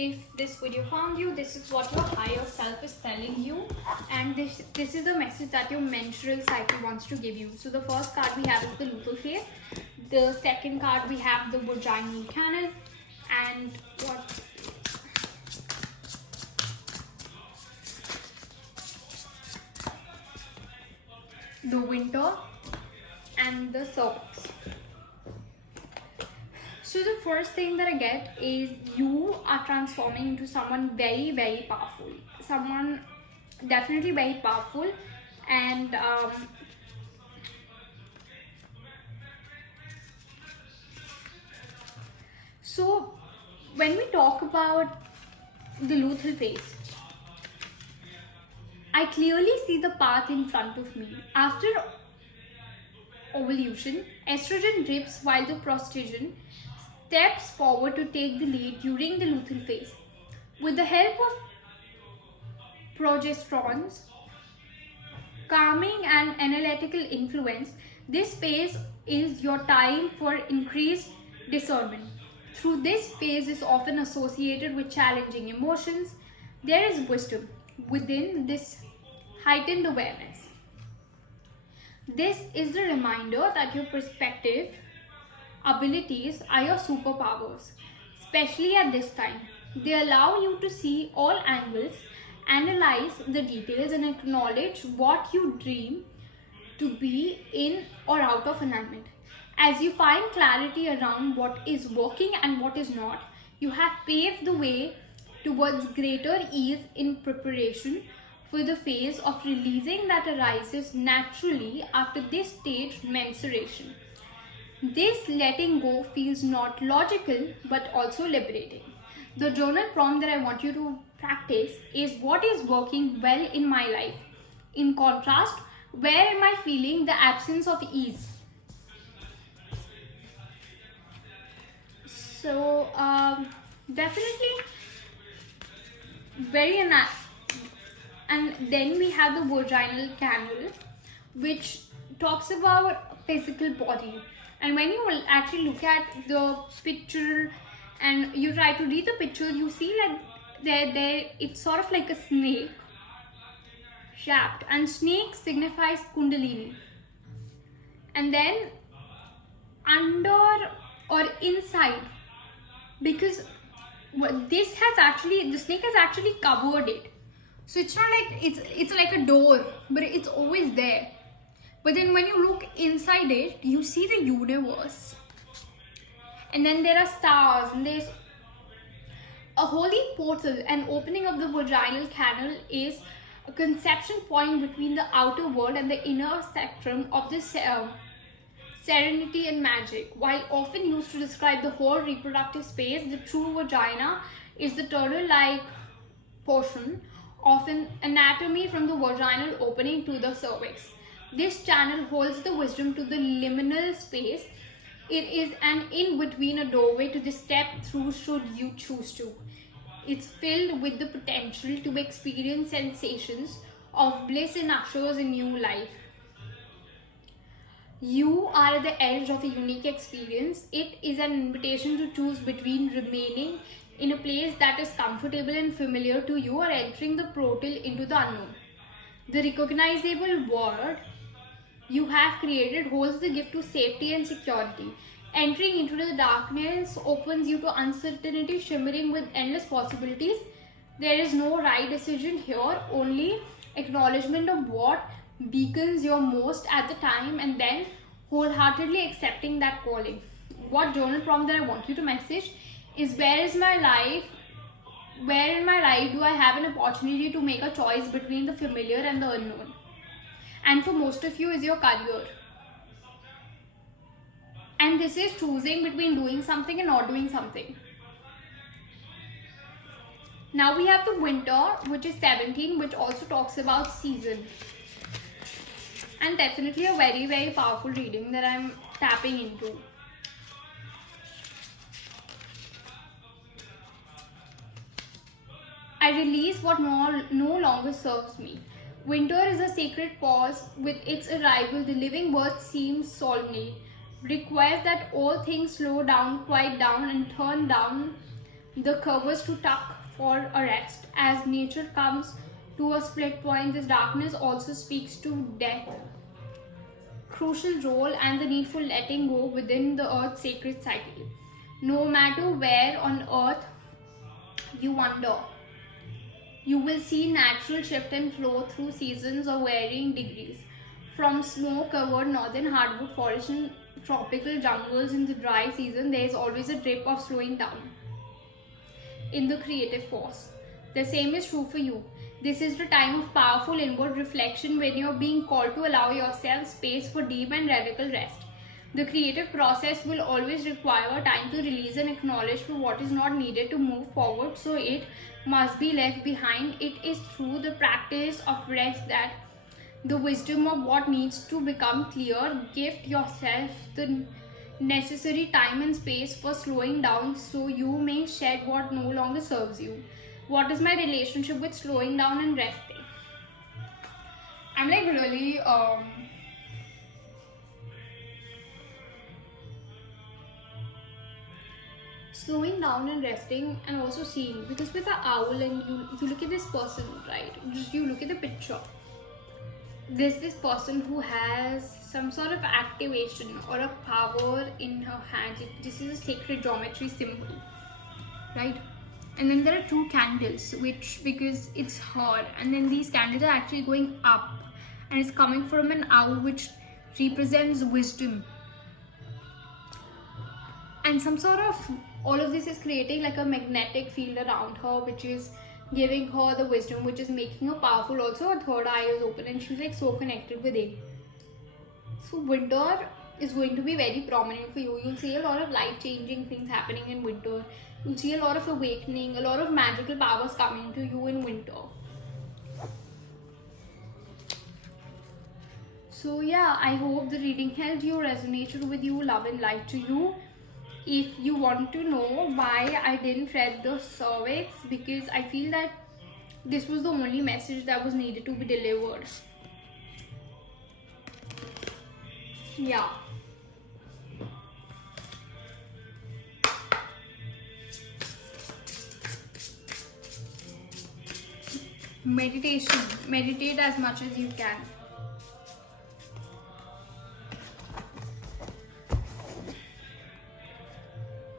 If this video found you, this is what your higher self is telling you, and this is the message that your menstrual cycle wants to give you. So the first card we have is the luteal phase. The second card we have the vaginal canal, and what the winter and the cervix. So the first thing that I get is you are transforming into someone very, very powerful. Someone definitely very powerful, and so when we talk about the luteal phase, I clearly see the path in front of me. After ovulation, estrogen dips while the progesterone steps forward to take the lead during the luteal phase. With the help of progesterone's calming and analytical influence, this phase is your time for increased discernment. Through this phase is often associated with challenging emotions. There is wisdom within this heightened awareness. This is the reminder that your perspective, abilities are your superpowers, especially at this time. They allow you to see all angles, analyze the details, and acknowledge what you dream to be in or out of alignment. As you find clarity around what is working and what is not, you have paved the way towards greater ease in preparation for the phase of releasing that arises naturally after this stage menstruation. This letting go feels not logical but also liberating. The journal prompt that I want you to practice is what is working well in my life. In contrast, where am I feeling the absence of ease? So, definitely very and then we have the vaginal canal, which talks about physical body. And when you will actually look at the picture and you try to read the picture, you see like there it's sort of like a snake wrapped, and snake signifies kundalini. And then under or inside, because this has actually, the snake has actually covered it. So it's not like it's like a door, but it's always there. But then when you look inside it, you see the universe. And then there are stars, and there's a holy portal. An opening of the vaginal canal is a conception point between the outer world and the inner spectrum of the serenity and magic. While often used to describe the whole reproductive space, the true vagina is the tunnel-like portion of an anatomy from the vaginal opening to the cervix. This channel holds the wisdom to the liminal space. It is an in-between, a doorway to the step through should you choose to. It's filled with the potential to experience sensations of bliss and ushers a new life. You are at the edge of a unique experience. It is an invitation to choose between remaining in a place that is comfortable and familiar to you or entering the portal into the unknown. The recognizable word you have created holds the gift to safety and security. Entering into the darkness opens you to uncertainty, shimmering with endless possibilities. There is no right decision here, only acknowledgement of what beacons your most at the time, and then wholeheartedly accepting that calling. What journal prompt that I want you to message is, where in my life do I have an opportunity to make a choice between the familiar and the unknown? And for most of you is your career. And this is choosing between doing something and not doing something. Now we have the winter, which is 17, which also talks about season. And definitely a very, very powerful reading that I'm tapping into. I release what no longer serves me. Winter is a sacred pause. With its arrival, the living birth seems solemnly, requires that all things slow down, quiet down, and turn down the covers to tuck for a rest. As nature comes to a split point, this darkness also speaks to death, crucial role, and the need for letting go within the earth's sacred cycle. No matter where on earth you wander, you will see natural shift and flow through seasons of varying degrees. From snow-covered northern hardwood forests and tropical jungles in the dry season, there is always a drip of slowing down in the creative force. The same is true for you. This is the time of powerful inward reflection when you are being called to allow yourself space for deep and radical rest. The creative process will always require time to release and acknowledge for what is not needed to move forward, so it must be left behind. It is through the practice of rest that the wisdom of what needs to become clear. Gift yourself the necessary time and space for slowing down so you may shed what no longer serves you. What is my relationship with slowing down and resting? I'm like really slowing down and resting, and also seeing, because with the owl and you look at this person, right? Just you look at the picture. There's this person who has some sort of activation or a power in her hands. This is a sacred geometry symbol, right? And then there are two candles, which, because it's her, and then these candles are actually going up, and it's coming from an owl, which represents wisdom. And some sort of, all of this is creating like a magnetic field around her, which is giving her the wisdom, which is making her powerful. Also, her third eye is open and she's like so connected with it. So winter is going to be very prominent for you. You'll see a lot of life-changing things happening in winter. You'll see a lot of awakening, a lot of magical powers coming to you in winter. So yeah, I hope the reading helped you, resonated with you, love and light to you. If you want to know why I didn't read the cervix, because I feel that this was the only message that was needed to be delivered. Yeah. Meditation. Meditate as much as you can.